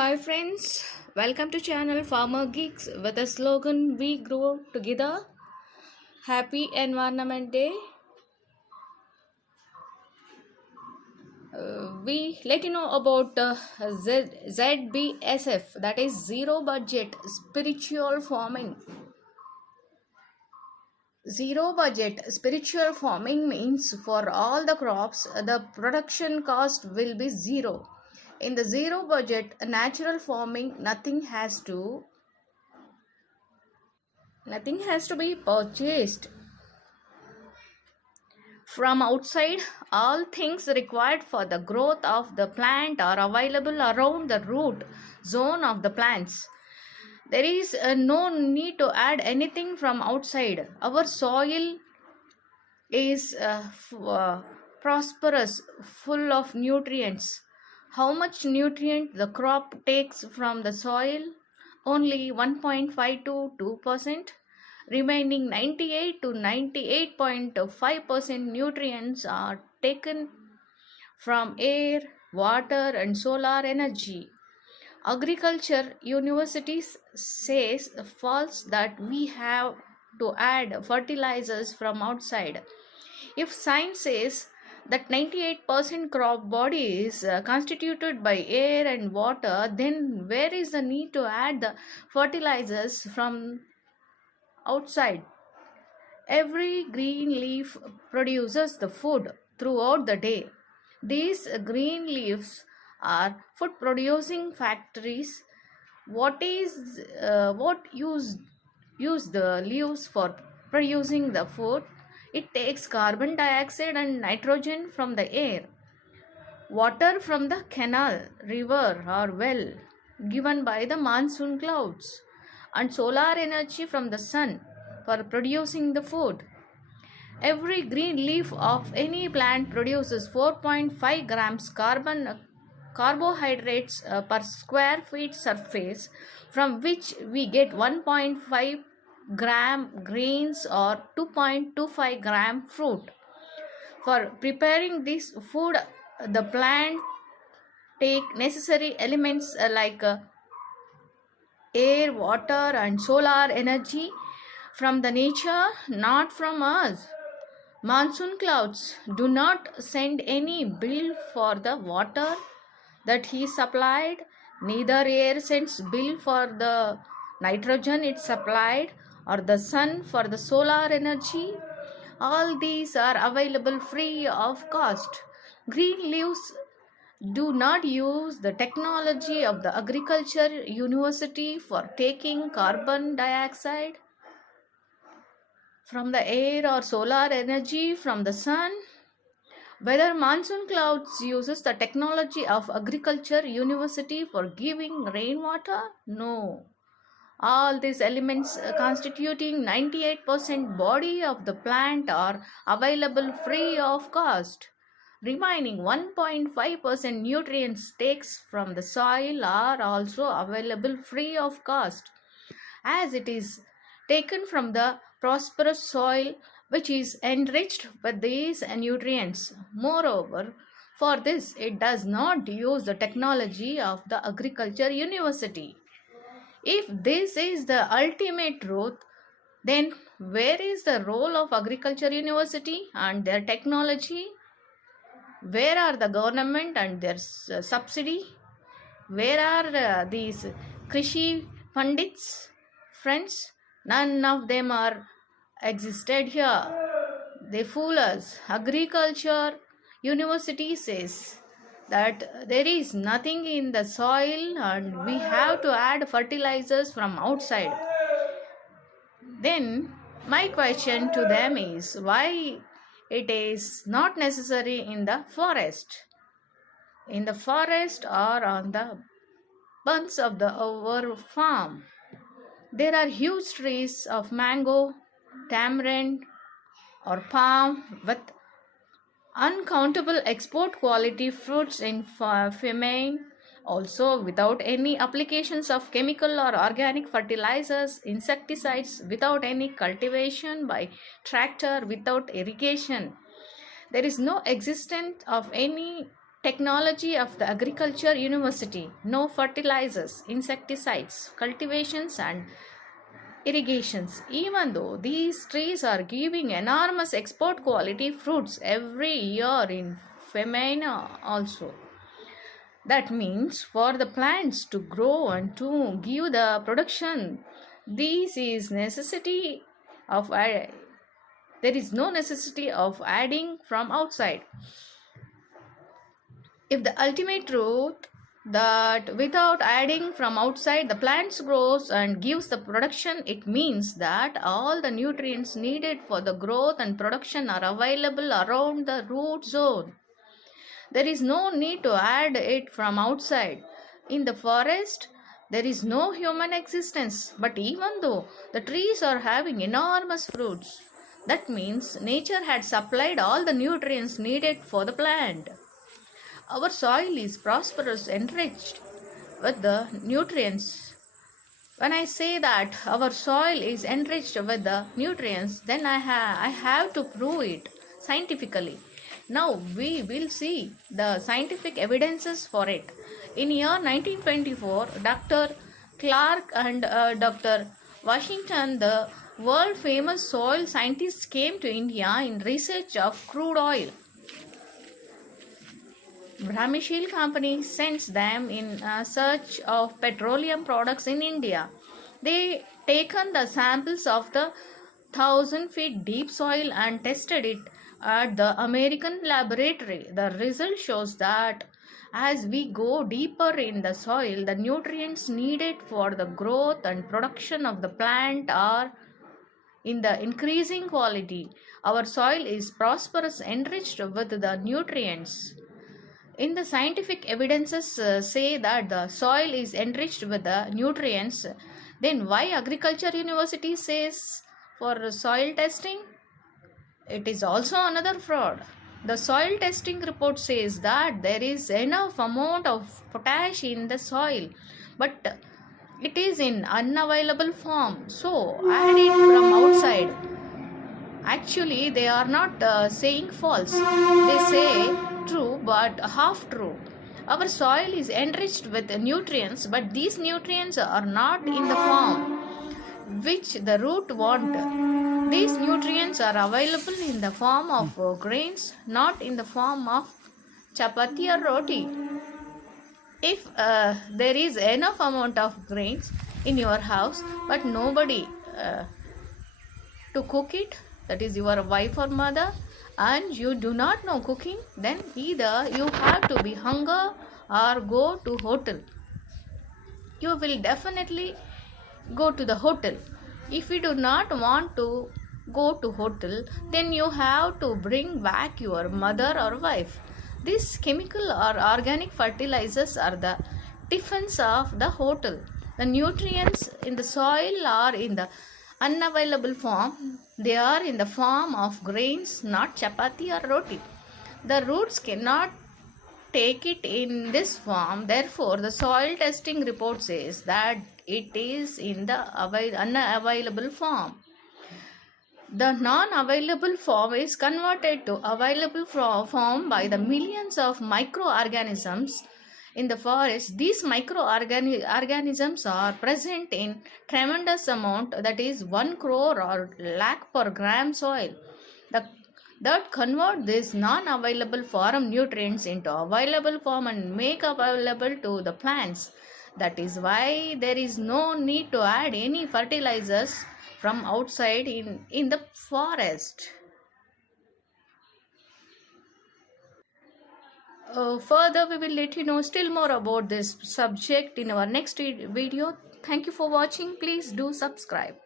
Hi friends, welcome to channel Farmer Geeks with the slogan We Grow Together. Happy Environment Day. We let you know about ZBSF, that is Zero Budget Spiritual Farming. Zero budget spiritual farming means for all the crops the production cost will be zero. In the zero budget natural farming nothing has to be purchased from outside. All things required for the growth of the plant are available around the root zone of the plants. There is no need to add anything from outside. Our soil is prosperous, full of nutrients. How much nutrient the crop takes from the soil? Only 1.5 to 2%. Remaining 98 to 98.5% nutrients are taken from air, water, and solar energy. Agriculture universities says false that we have to add fertilizers from outside. If science says that 98% crop body is constituted by air and water, then where is the need to add the fertilizers from outside? Every green leaf produces the food throughout the day. These green leaves are food producing factories. What use the leaves for producing the food? It takes carbon dioxide and nitrogen from the air, water from the canal, river, or well given by the monsoon clouds, and solar energy from the sun for producing the food. Every green leaf of any plant produces 4.5 grams carbohydrates per square feet surface, from which we get 1.5 gram grains or 2.25 gram fruit. For preparing this food, the plant take necessary elements like air, water, and solar energy from the nature, not from us. Monsoon clouds do not send any bill for the water that he supplied, neither air sends bill for the nitrogen it supplied, or the sun for the solar energy. All these are available free of cost. Green leaves do not use the technology of the agriculture university for taking carbon dioxide from the air or solar energy from the sun. Whether monsoon clouds uses the technology of agriculture university for giving rainwater? No. All these elements constituting 98% body of the plant are available free of cost. Remaining 1.5% nutrients takes from the soil are also available free of cost, as it is taken from the prosperous soil which is enriched with these nutrients. Moreover, for this it does not use the technology of the agriculture university. If this is the ultimate truth, then where is the role of agriculture university and their technology? Where are the government and their subsidy? Where are these Krishi Pandits? Friends, none of them are existed here. They fool us. Agriculture university says that there is nothing in the soil and we have to add fertilizers from outside. Then my question to them is why it is not necessary in the forest. In the forest or on the bunks of our farm, there are huge trees of mango, tamarind, or palm with uncountable export quality fruits in famine, also without any applications of chemical or organic fertilizers, insecticides, without any cultivation by tractor, without irrigation. There is no existence of any Technology of the Agriculture University. No fertilizers, insecticides, cultivations, and irrigations. Even though these trees are giving enormous export quality fruits every year in Femina also. That means for the plants to grow and to give the production, this is necessity of there is no necessity of adding from outside. If the ultimate truth that without adding from outside the plants grows and gives the production, it means that all the nutrients needed for the growth and production are available around the root zone. There is no need to add it from outside. In the forest, there is no human existence, but even though the trees are having enormous fruits, that means nature had supplied all the nutrients needed for the plant. Our soil is prosperous, enriched with the nutrients. When I say that our soil is enriched with the nutrients, then I have to prove it scientifically. Now we will see the scientific evidences for it. In year 1924, Dr. Clark and Dr. Washington, the world famous soil scientists, came to India in research of crude oil. Brahmishil Company sends them in search of petroleum products in India. They taken the samples of the 1,000 feet deep soil and tested it at the American laboratory. The result shows that as we go deeper in the soil, the nutrients needed for the growth and production of the plant are in the increasing quality. Our soil is prosperous, enriched with the nutrients. In the scientific evidences say that the soil is enriched with the nutrients, then why Agriculture University says for soil testing? It is also another fraud. The soil testing report says that there is enough amount of potash in the soil, but it is in unavailable form, so add it from outside. Actually, they are not saying false. They say true but half true. Our soil is enriched with nutrients, but these nutrients are not in the form which the root want. These nutrients are available in the form of grains, not in the form of chapati or roti. If there is enough amount of grains in your house, but nobody to cook it, that is your wife or mother, and you do not know cooking, then either you have to be hunger or go to hotel. You will definitely go to the hotel. If you do not want to go to hotel, then you have to bring back your mother or wife. These chemical or organic fertilizers are the tiffins of the hotel. The nutrients in the soil are in the unavailable form. They are in the form of grains, not chapati or roti. The roots cannot take it in this form. Therefore, the soil testing report says that it is in the unavailable form. The non-available form is converted to available form by the millions of microorganisms in the forest. These microorganisms are present in tremendous amount, that is 1 crore or lakh per gram soil. That convert this non-available form nutrients into available form and make available to the plants. That is why there is no need to add any fertilizers from outside in the forest. Further, we will let you know still more about this subject in our next video. Thank you for watching. Please do subscribe.